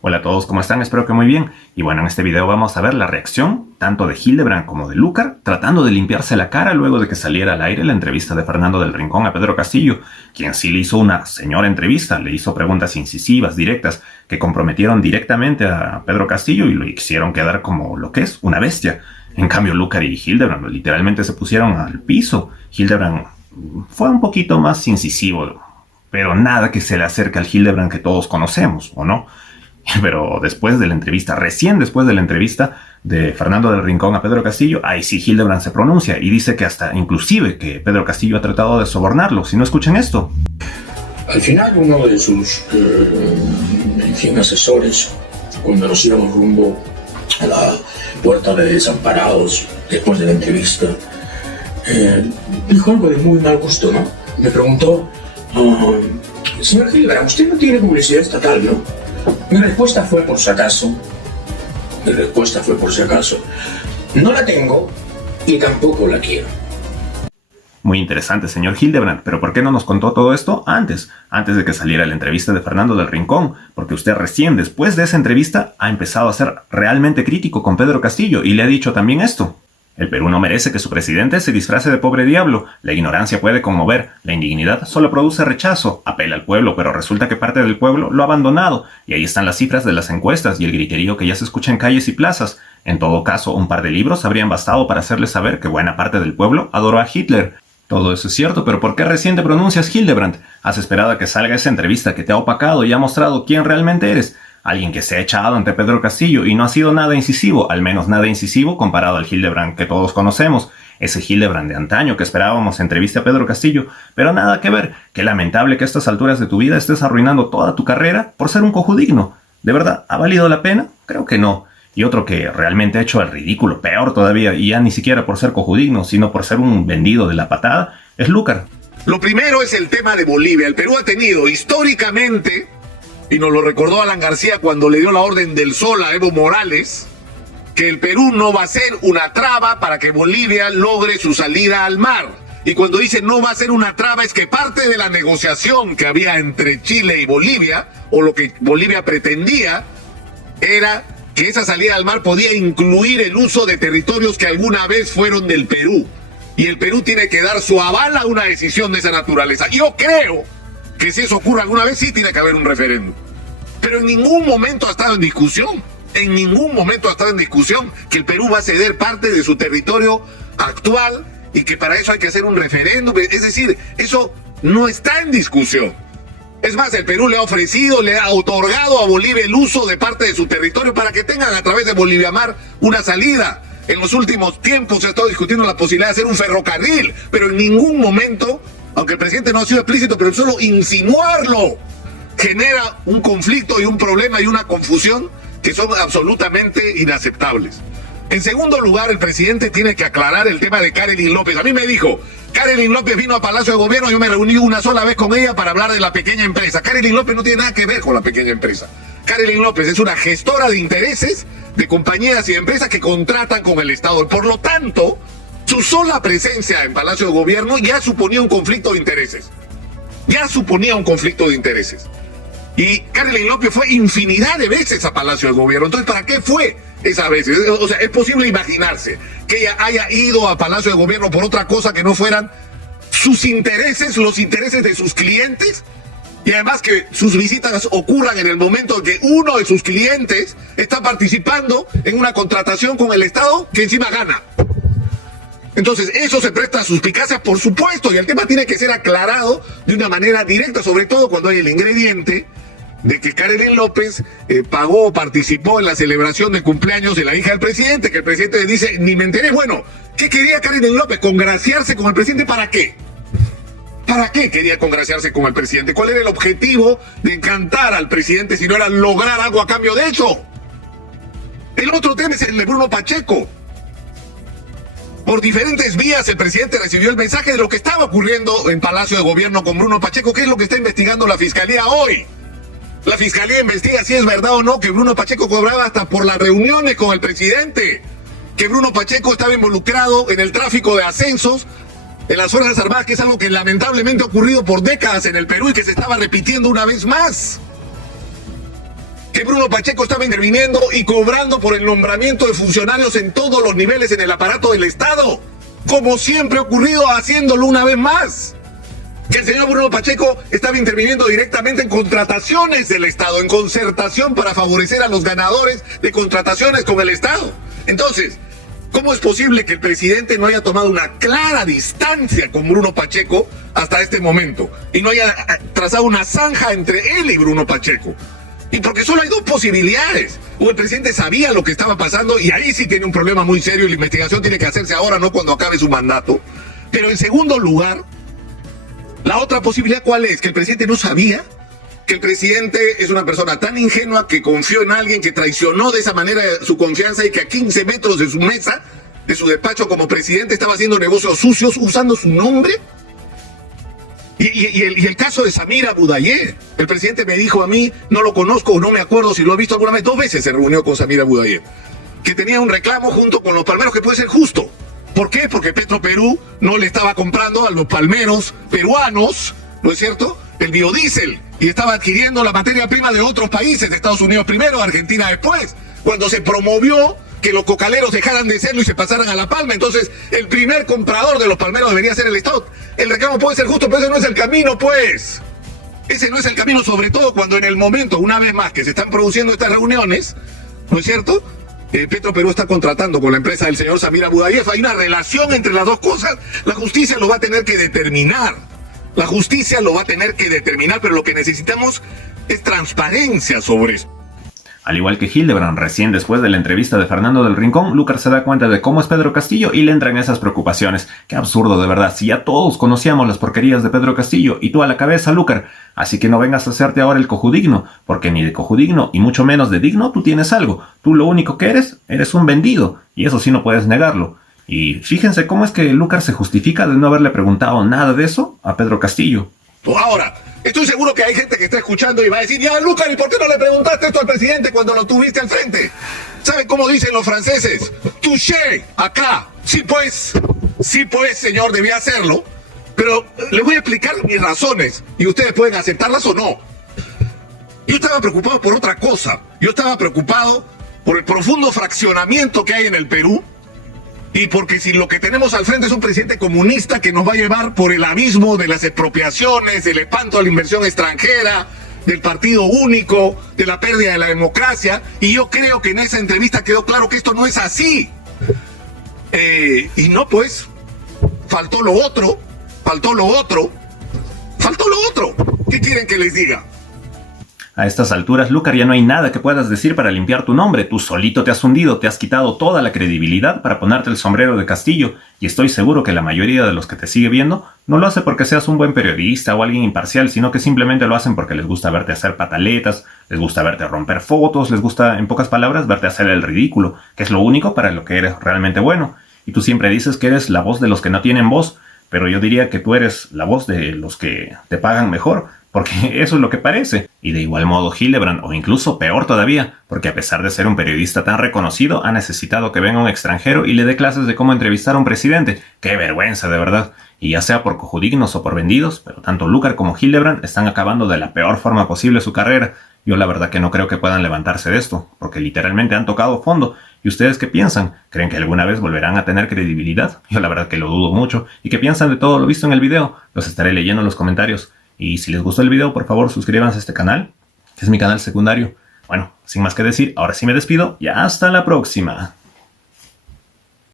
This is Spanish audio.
Hola a todos, ¿cómo están? Espero que muy bien. Y bueno, en este video vamos a ver la reacción tanto de Hildebrand como de Lucar tratando de limpiarse la cara luego de que saliera al aire la entrevista de Fernando del Rincón a Pedro Castillo, quien sí le hizo una señora entrevista, le hizo preguntas incisivas, directas, que comprometieron directamente a Pedro Castillo y lo hicieron quedar como lo que es, una bestia. En cambio, Lucar y Hildebrand literalmente se pusieron al piso. Hildebrand fue un poquito más incisivo, pero nada que se le acerque al Hildebrand que todos conocemos, ¿o no? Pero después de la entrevista, recién después de la entrevista de Fernando del Rincón a Pedro Castillo, ahí sí Hildebrand se pronuncia y dice que hasta inclusive que Pedro Castillo ha tratado de sobornarlo. Si no, escuchen esto. Al final uno de sus asesores, cuando nos íbamos rumbo a la puerta de Desamparados después de la entrevista, dijo algo de muy mal gusto, ¿no? Me preguntó, señor Hildebrand, usted no tiene publicidad estatal, ¿no? Mi respuesta fue por si acaso. No la tengo y tampoco la quiero. Muy interesante, señor Hildebrand, pero ¿por qué no nos contó todo esto antes de que saliera la entrevista de Fernando del Rincón? Porque usted recién después de esa entrevista ha empezado a ser realmente crítico con Pedro Castillo y le ha dicho también esto. El Perú no merece que su presidente se disfrace de pobre diablo. La ignorancia puede conmover, la indignidad solo produce rechazo. Apela al pueblo, pero resulta que parte del pueblo lo ha abandonado. Y ahí están las cifras de las encuestas y el griterío que ya se escucha en calles y plazas. En todo caso, un par de libros habrían bastado para hacerles saber que buena parte del pueblo adoró a Hitler. Todo eso es cierto, pero ¿por qué recién te pronuncias, Hildebrand? ¿Has esperado a que salga esa entrevista que te ha opacado y ha mostrado quién realmente eres? Alguien que se ha echado ante Pedro Castillo y no ha sido nada incisivo, al menos nada incisivo comparado al Hildebrand que todos conocemos, ese Hildebrand de antaño que esperábamos entrevista a Pedro Castillo, pero nada que ver. Qué lamentable que a estas alturas de tu vida estés arruinando toda tu carrera por ser un cojudigno. ¿De verdad ha valido la pena? Creo que no. Y otro que realmente ha hecho el ridículo, peor todavía, y ya ni siquiera por ser cojudigno, sino por ser un vendido de la patada, es Lucar. Lo primero es el tema de Bolivia. El Perú ha tenido históricamente, y nos lo recordó Alan García cuando le dio la orden del sol a Evo Morales, que el Perú no va a ser una traba para que Bolivia logre su salida al mar. Y cuando dice no va a ser una traba es que parte de la negociación que había entre Chile y Bolivia, o lo que Bolivia pretendía, era que esa salida al mar podía incluir el uso de territorios que alguna vez fueron del Perú. Y el Perú tiene que dar su aval a una decisión de esa naturaleza. Yo creo que si eso ocurre alguna vez sí tiene que haber un referéndum. Pero en ningún momento ha estado en discusión. En ningún momento ha estado en discusión que el Perú va a ceder parte de su territorio actual y que para eso hay que hacer un referéndum. Es decir, eso no está en discusión. Es más, el Perú le ha ofrecido, le ha otorgado a Bolivia el uso de parte de su territorio para que tengan a través de Bolivia Mar una salida. En los últimos tiempos se ha estado discutiendo la posibilidad de hacer un ferrocarril, pero en ningún momento, aunque el presidente no ha sido explícito, pero solo insinuarlo genera un conflicto y un problema y una confusión que son absolutamente inaceptables. En segundo lugar, el presidente tiene que aclarar el tema de Karelyn López. A mí me dijo, Karelyn López vino a Palacio de Gobierno, yo me reuní una sola vez con ella para hablar de la pequeña empresa. Karelyn López no tiene nada que ver con la pequeña empresa. Karelyn López es una gestora de intereses de compañías y empresas que contratan con el Estado. Por lo tanto, su sola presencia en Palacio de Gobierno ya suponía un conflicto de intereses. Y Karelyn López fue infinidad de veces a Palacio de Gobierno. Entonces, ¿para qué fue esas veces? O sea, es posible imaginarse que ella haya ido a Palacio de Gobierno por otra cosa que no fueran sus intereses, los intereses de sus clientes, y además que sus visitas ocurran en el momento en que uno de sus clientes está participando en una contratación con el Estado que encima gana. Entonces, eso se presta a suspicacias, por supuesto, y el tema tiene que ser aclarado de una manera directa, sobre todo cuando hay el ingrediente de que Karelyn López pagó o participó en la celebración de cumpleaños de la hija del presidente, que el presidente le dice, ni me enteré. Bueno, ¿qué quería Karelyn López? ¿Congraciarse con el presidente? ¿Para qué? ¿Para qué quería congraciarse con el presidente? ¿Cuál era el objetivo de encantar al presidente si no era lograr algo a cambio de eso? El otro tema es el de Bruno Pacheco. Por diferentes vías el presidente recibió el mensaje de lo que estaba ocurriendo en Palacio de Gobierno con Bruno Pacheco, que es lo que está investigando la Fiscalía hoy. La Fiscalía investiga si es verdad o no que Bruno Pacheco cobraba hasta por las reuniones con el presidente, que Bruno Pacheco estaba involucrado en el tráfico de ascensos en las Fuerzas Armadas, que es algo que lamentablemente ha ocurrido por décadas en el Perú y que se estaba repitiendo una vez más. que Bruno Pacheco estaba interviniendo y cobrando por el nombramiento de funcionarios en todos los niveles en el aparato del Estado, como siempre ha ocurrido, haciéndolo una vez más. Que el señor Bruno Pacheco estaba interviniendo directamente en contrataciones del Estado, en concertación para favorecer a los ganadores de contrataciones con el Estado. Entonces, ¿cómo es posible que el presidente no haya tomado una clara distancia con Bruno Pacheco hasta este momento y no haya trazado una zanja entre él y Bruno Pacheco? Y porque solo hay dos posibilidades. O el presidente sabía lo que estaba pasando y ahí sí tiene un problema muy serio y la investigación tiene que hacerse ahora, no cuando acabe su mandato. Pero en segundo lugar, la otra posibilidad, ¿cuál es? Que el presidente no sabía, que el presidente es una persona tan ingenua que confió en alguien que traicionó de esa manera su confianza y que a 15 metros de su mesa, de su despacho como presidente, estaba haciendo negocios sucios usando su nombre. Y el caso de Samir Abu Dayeh, el presidente me dijo a mí, no lo conozco o no me acuerdo si lo he visto alguna vez, 2 veces se reunió con Samir Abu Dayeh, que tenía un reclamo junto con los palmeros que puede ser justo. ¿Por qué? Porque Petroperú no le estaba comprando a los palmeros peruanos, ¿no es cierto?, el biodiesel, y estaba adquiriendo la materia prima de otros países, de Estados Unidos primero, Argentina después, cuando se promovió que los cocaleros dejaran de serlo y se pasaran a la palma. Entonces, el primer comprador de los palmeros debería ser el Estado. El reclamo puede ser justo, pero ese no es el camino, pues. Ese no es el camino, sobre todo cuando en el momento, una vez más, que se están produciendo estas reuniones, ¿no es cierto?, Petroperú está contratando con la empresa del señor Samir Abu Dayeh. Hay una relación entre las dos cosas. La justicia lo va a tener que determinar. La justicia lo va a tener que determinar, pero lo que necesitamos es transparencia sobre eso. Al igual que Hildebrand, recién después de la entrevista de Fernando del Rincón, Lucar se da cuenta de cómo es Pedro Castillo y le entran esas preocupaciones. Qué absurdo, de verdad, si ya todos conocíamos las porquerías de Pedro Castillo y tú a la cabeza, Lucar. Así que no vengas a hacerte ahora el cojudigno, porque ni de cojudigno y mucho menos de digno tú tienes algo. Tú lo único que eres un vendido, y eso sí no puedes negarlo. Y fíjense cómo es que Lucar se justifica de no haberle preguntado nada de eso a Pedro Castillo. Ahora, estoy seguro que hay gente que está escuchando y va a decir, ya, Lucar, ¿y por qué no le preguntaste esto al presidente cuando lo tuviste al frente? ¿Saben cómo dicen los franceses? Touché, acá. Sí pues, señor, debía hacerlo. Pero les voy a explicar mis razones y ustedes pueden aceptarlas o no. Yo estaba preocupado por otra cosa. Yo estaba preocupado por el profundo fraccionamiento que hay en el Perú. Y porque si lo que tenemos al frente es un presidente comunista que nos va a llevar por el abismo de las expropiaciones, del espanto a la inversión extranjera, del partido único, de la pérdida de la democracia, y yo creo que en esa entrevista quedó claro que esto no es así. Y no, pues, faltó lo otro. ¿Qué quieren que les diga? A estas alturas, Lucar, ya no hay nada que puedas decir para limpiar tu nombre. Tú solito te has hundido, te has quitado toda la credibilidad para ponerte el sombrero de Castillo. Y estoy seguro que la mayoría de los que te sigue viendo no lo hace porque seas un buen periodista o alguien imparcial, sino que simplemente lo hacen porque les gusta verte hacer pataletas, les gusta verte romper fotos, les gusta, en pocas palabras, verte hacer el ridículo, que es lo único para lo que eres realmente bueno. Y tú siempre dices que eres la voz de los que no tienen voz, pero yo diría que tú eres la voz de los que te pagan mejor, porque eso es lo que parece. Y de igual modo Hildebrand, o incluso peor todavía, porque a pesar de ser un periodista tan reconocido, ha necesitado que venga un extranjero y le dé clases de cómo entrevistar a un presidente. ¡Qué vergüenza, de verdad! Y ya sea por cojudignos o por vendidos, pero tanto Lucar como Hildebrand están acabando de la peor forma posible su carrera. Yo la verdad que no creo que puedan levantarse de esto, porque literalmente han tocado fondo. ¿Y ustedes qué piensan? ¿Creen que alguna vez volverán a tener credibilidad? Yo la verdad que lo dudo mucho. ¿Y qué piensan de todo lo visto en el video? Los estaré leyendo en los comentarios. Y si les gustó el video, por favor suscríbanse a este canal, que es mi canal secundario. Bueno, sin más que decir, ahora sí me despido y hasta la próxima.